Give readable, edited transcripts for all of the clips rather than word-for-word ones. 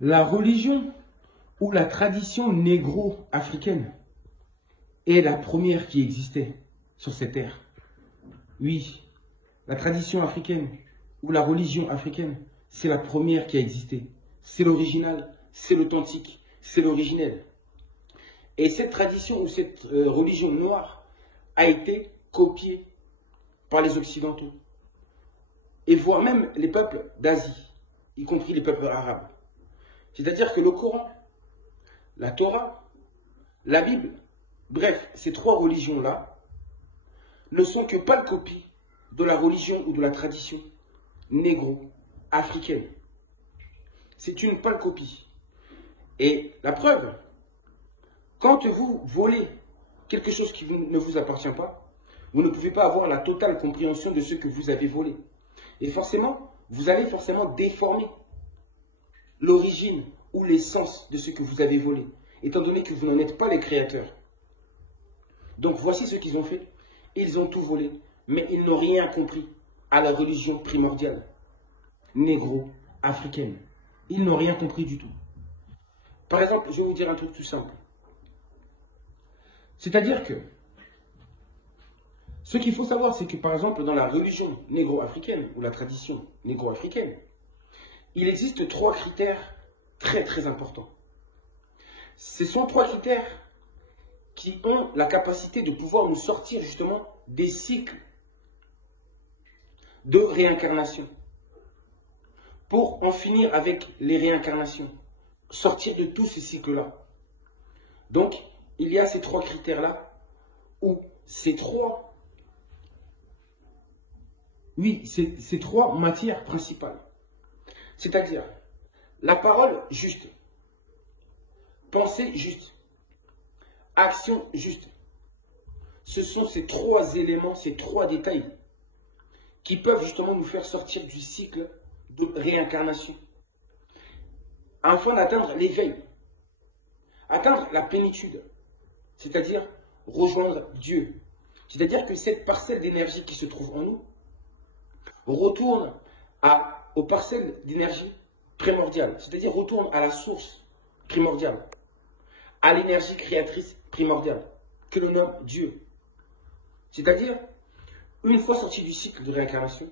La religion ou la tradition négro-africaine est la première qui existait sur cette terre. Oui, la tradition africaine ou la religion africaine, c'est la première qui a existé. C'est l'original, c'est l'authentique, c'est l'originel. Et cette tradition ou cette religion noire a été copiée par les Occidentaux, et voire même les peuples d'Asie, y compris les peuples arabes. C'est-à-dire que le Coran, la Torah, la Bible, bref, ces trois religions-là ne sont que pâle copie de la religion ou de la tradition négro-africaine. C'est une pâle copie. Et la preuve, quand vous volez quelque chose qui ne vous appartient pas, vous ne pouvez pas avoir la totale compréhension de ce que vous avez volé. Et forcément, vous allez forcément déformer l'origine ou l'essence de ce que vous avez volé, étant donné que vous n'en êtes pas les créateurs. Donc voici ce qu'ils ont fait. Ils ont tout volé, mais ils n'ont rien compris à la religion primordiale, négro-africaine. Ils n'ont rien compris du tout. Par exemple, je vais vous dire un truc tout simple. C'est-à-dire que ce qu'il faut savoir, c'est que par exemple, dans la religion négro-africaine ou la tradition négro-africaine, il existe trois critères très très importants. Ce sont trois critères qui ont la capacité de pouvoir nous sortir justement des cycles de réincarnation, pour en finir avec les réincarnations, sortir de tous ces cycles-là. Donc, il y a ces trois critères-là, ou ces trois matières principales. C'est-à-dire, la parole juste, pensée juste, action juste. Ce sont ces trois éléments, ces trois détails qui peuvent justement nous faire sortir du cycle de réincarnation, afin d'atteindre l'éveil, atteindre la plénitude, c'est-à-dire rejoindre Dieu. C'est-à-dire que cette parcelle d'énergie qui se trouve en nous retourne aux parcelles d'énergie primordiale, c'est-à-dire retourne à la source primordiale, à l'énergie créatrice primordiale, que l'on nomme Dieu. C'est-à-dire, une fois sorti du cycle de réincarnation,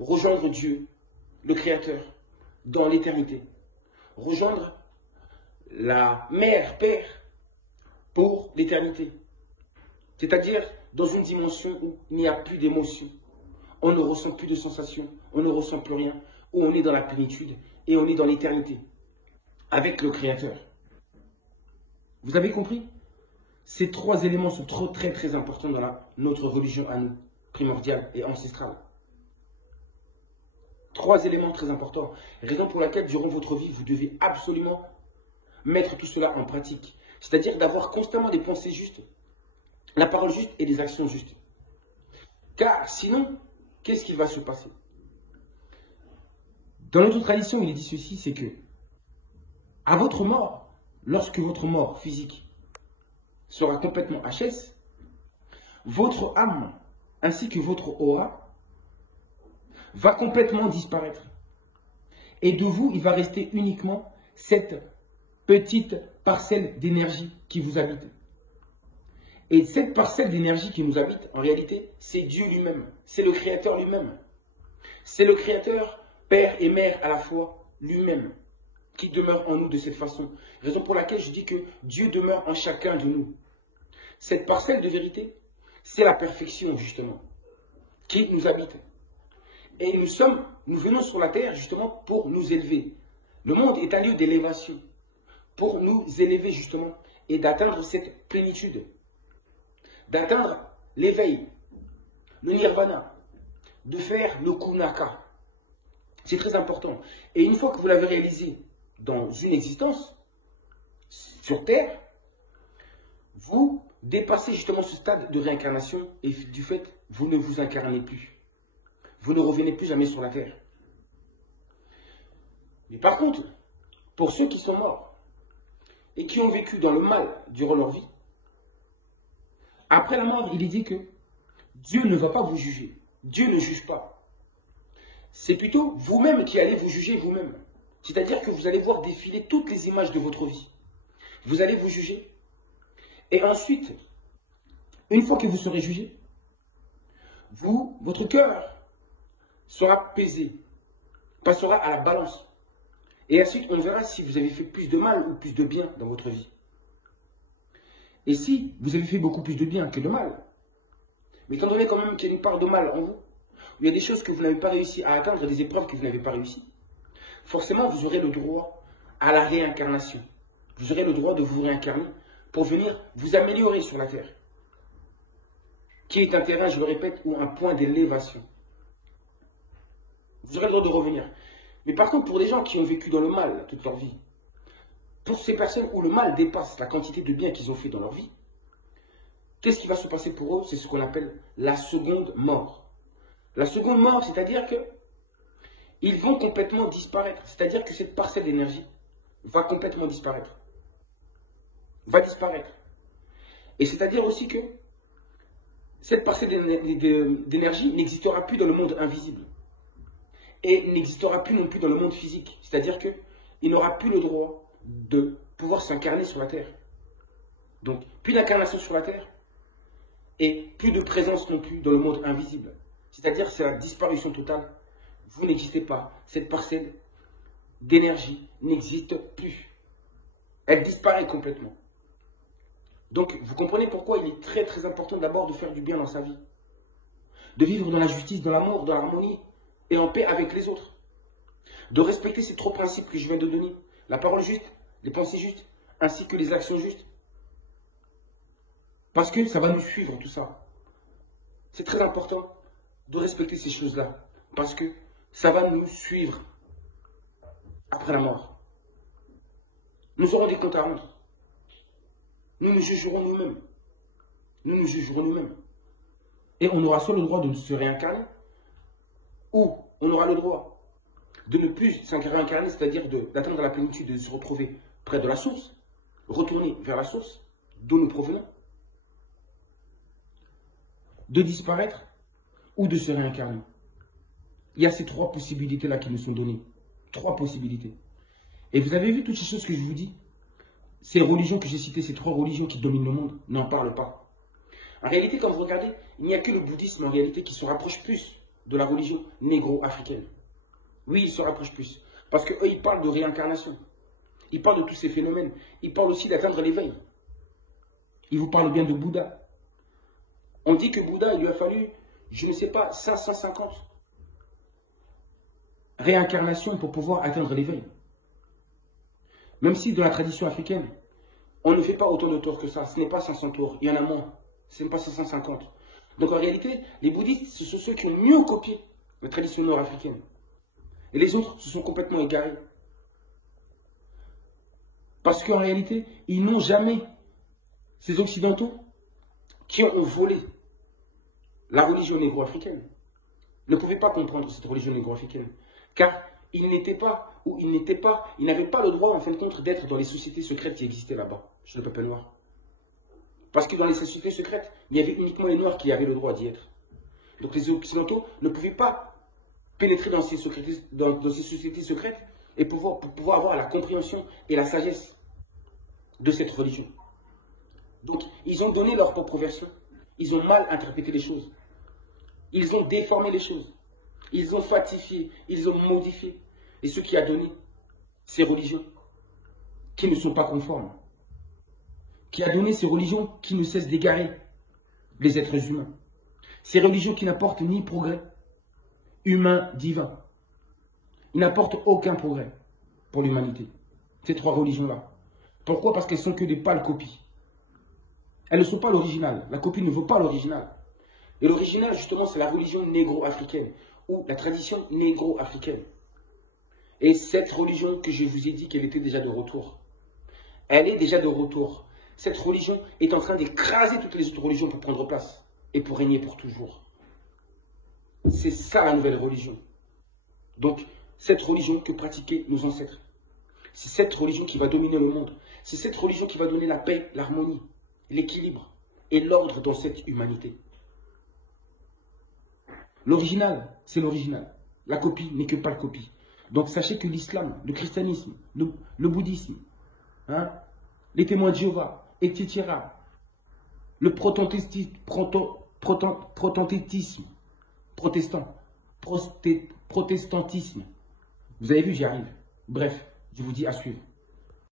rejoindre Dieu, le Créateur, dans l'éternité. Rejoindre la mère, père, pour l'éternité. C'est-à-dire dans une dimension où il n'y a plus d'émotion, on ne ressent plus de sensations, on ne ressent plus rien, où on est dans la plénitude et on est dans l'éternité, avec le Créateur. Vous avez compris? Ces trois éléments sont très très importants dans notre religion à nous, primordiale et ancestrale. Trois éléments très importants, raison pour laquelle durant votre vie, vous devez absolument mettre tout cela en pratique. C'est-à-dire d'avoir constamment des pensées justes, la parole juste et des actions justes. Car sinon, qu'est-ce qui va se passer? Dans notre tradition, il est dit ceci, c'est que à votre mort, lorsque votre mort physique sera complètement HS, votre âme ainsi que votre aura va complètement disparaître. Et de vous, il va rester uniquement cette petite parcelle d'énergie qui vous habite. Et cette parcelle d'énergie qui nous habite, en réalité, c'est Dieu lui-même, c'est le Créateur lui-même. C'est le Créateur, Père et Mère à la fois, lui-même, qui demeure en nous de cette façon. Raison pour laquelle je dis que Dieu demeure en chacun de nous. Cette parcelle de vérité, c'est la perfection, justement, qui nous habite. Et nous venons sur la terre, justement, pour nous élever. Le monde est un lieu d'élévation, pour nous élever, justement, et d'atteindre cette plénitude, d'atteindre l'éveil, le nirvana, de faire le kunaka. C'est très important. Et une fois que vous l'avez réalisé dans une existence, sur terre, vous dépassez justement ce stade de réincarnation et du fait, vous ne vous incarnez plus. Vous ne revenez plus jamais sur la terre. Mais par contre, pour ceux qui sont morts et qui ont vécu dans le mal durant leur vie, après la mort, il est dit que Dieu ne va pas vous juger. Dieu ne juge pas. C'est plutôt vous-même qui allez vous juger vous-même. C'est-à-dire que vous allez voir défiler toutes les images de votre vie. Vous allez vous juger. Et ensuite, une fois que vous serez jugé, votre cœur sera pesé, passera à la balance. Et ensuite, on verra si vous avez fait plus de mal ou plus de bien dans votre vie. Et si vous avez fait beaucoup plus de bien que de mal, mais étant donné quand même qu'il y a une part de mal en vous, il y a des choses que vous n'avez pas réussi à atteindre, des épreuves que vous n'avez pas réussi, forcément vous aurez le droit à la réincarnation. Vous aurez le droit de vous réincarner pour venir vous améliorer sur la terre, qui est un terrain, je le répète, ou un point d'élévation. Vous aurez le droit de revenir. Mais par contre, pour les gens qui ont vécu dans le mal toute leur vie, pour ces personnes où le mal dépasse la quantité de bien qu'ils ont fait dans leur vie, qu'est-ce qui va se passer pour eux? C'est ce qu'on appelle la seconde mort. La seconde mort, c'est-à-dire que ils vont complètement disparaître. C'est-à-dire que cette parcelle d'énergie va complètement disparaître. Va disparaître. Et c'est-à-dire aussi que cette parcelle d'énergie n'existera plus dans le monde invisible. Et n'existera plus non plus dans le monde physique. C'est-à-dire qu'il n'aura plus le droit de pouvoir s'incarner sur la Terre. Donc, plus d'incarnation sur la Terre et plus de présence non plus dans le monde invisible. C'est-à-dire que c'est la disparition totale. Vous n'existez pas. Cette parcelle d'énergie n'existe plus. Elle disparaît complètement. Donc, vous comprenez pourquoi il est très très important d'abord de faire du bien dans sa vie. De vivre dans la justice, dans l'amour, dans l'harmonie et en paix avec les autres. De respecter ces trois principes que je viens de donner. La parole juste, les pensées justes, ainsi que les actions justes. Parce que ça va nous suivre tout ça. C'est très important de respecter ces choses-là. Parce que ça va nous suivre après la mort. Nous aurons des comptes à rendre. Nous nous jugerons nous-mêmes. Nous nous jugerons nous-mêmes. Et on aura soit le droit de se réincarner, ou on aura le droit de ne plus s'incarner, c'est-à-dire d'atteindre la plénitude, de se retrouver près de la source, retourner vers la source, d'où nous provenons, de disparaître ou de se réincarner. Il y a ces trois possibilités-là qui nous sont données. Trois possibilités. Et vous avez vu toutes ces choses que je vous dis? Ces religions que j'ai citées, ces trois religions qui dominent le monde, n'en parlent pas. En réalité, quand vous regardez, il n'y a que le bouddhisme en réalité qui se rapproche plus de la religion négro-africaine. Oui, il se rapproche plus. Parce qu'eux, ils parlent de réincarnation. Ils parlent de tous ces phénomènes. Ils parlent aussi d'atteindre l'éveil. Ils vous parlent bien de Bouddha. On dit que Bouddha, il lui a fallu, je ne sais pas, 550 réincarnations pour pouvoir atteindre l'éveil. Même si dans la tradition africaine, on ne fait pas autant de tours que ça. Ce n'est pas 500 tours, il y en a moins. Ce n'est pas 550. Donc en réalité, les bouddhistes, ce sont ceux qui ont mieux copié la tradition nord-africaine. Et les autres se sont complètement égarés. Parce qu'en réalité, ils n'ont jamais, ces occidentaux, qui ont volé la religion négro-africaine, ne pouvaient pas comprendre cette religion négro-africaine. Car ils n'étaient pas, ou ils n'avaient pas le droit, en fin de compte, d'être dans les sociétés secrètes qui existaient là-bas, chez le peuple noir. Parce que dans les sociétés secrètes, il y avait uniquement les Noirs qui avaient le droit d'y être. Donc les Occidentaux ne pouvaient pas pénétrer dans ces sociétés secrètes et pour pouvoir avoir la compréhension et la sagesse de cette religion. Donc, ils ont donné leur propre version. Ils ont mal interprété les choses. Ils ont déformé les choses. Ils ont fatifié, ils ont modifié. Et ce qui a donné ces religions qui ne sont pas conformes. Qui a donné ces religions qui ne cessent d'égarer les êtres humains. Ces religions qui n'apportent ni progrès humain, divin. Ils n'apportent aucun progrès pour l'humanité. Ces trois religions-là. Pourquoi? Parce qu'elles sont que des pâles copies. Elles ne sont pas l'original. La copie ne vaut pas l'original. Et l'original, justement, c'est la religion négro-africaine, ou la tradition négro-africaine. Et cette religion que je vous ai dit qu'elle était déjà de retour, elle est déjà de retour. Cette religion est en train d'écraser toutes les autres religions pour prendre place et pour régner pour toujours. C'est ça la nouvelle religion. Donc, cette religion que pratiquaient nos ancêtres. C'est cette religion qui va dominer le monde. C'est cette religion qui va donner la paix, l'harmonie, l'équilibre et l'ordre dans cette humanité. L'original, c'est l'original. La copie n'est que pas la copie. Donc sachez que l'islam, le christianisme, le bouddhisme, hein, les témoins de Jéhovah, etc., le protestantisme, protestantisme, vous avez vu, j'y arrive. Bref, je vous dis à suivre.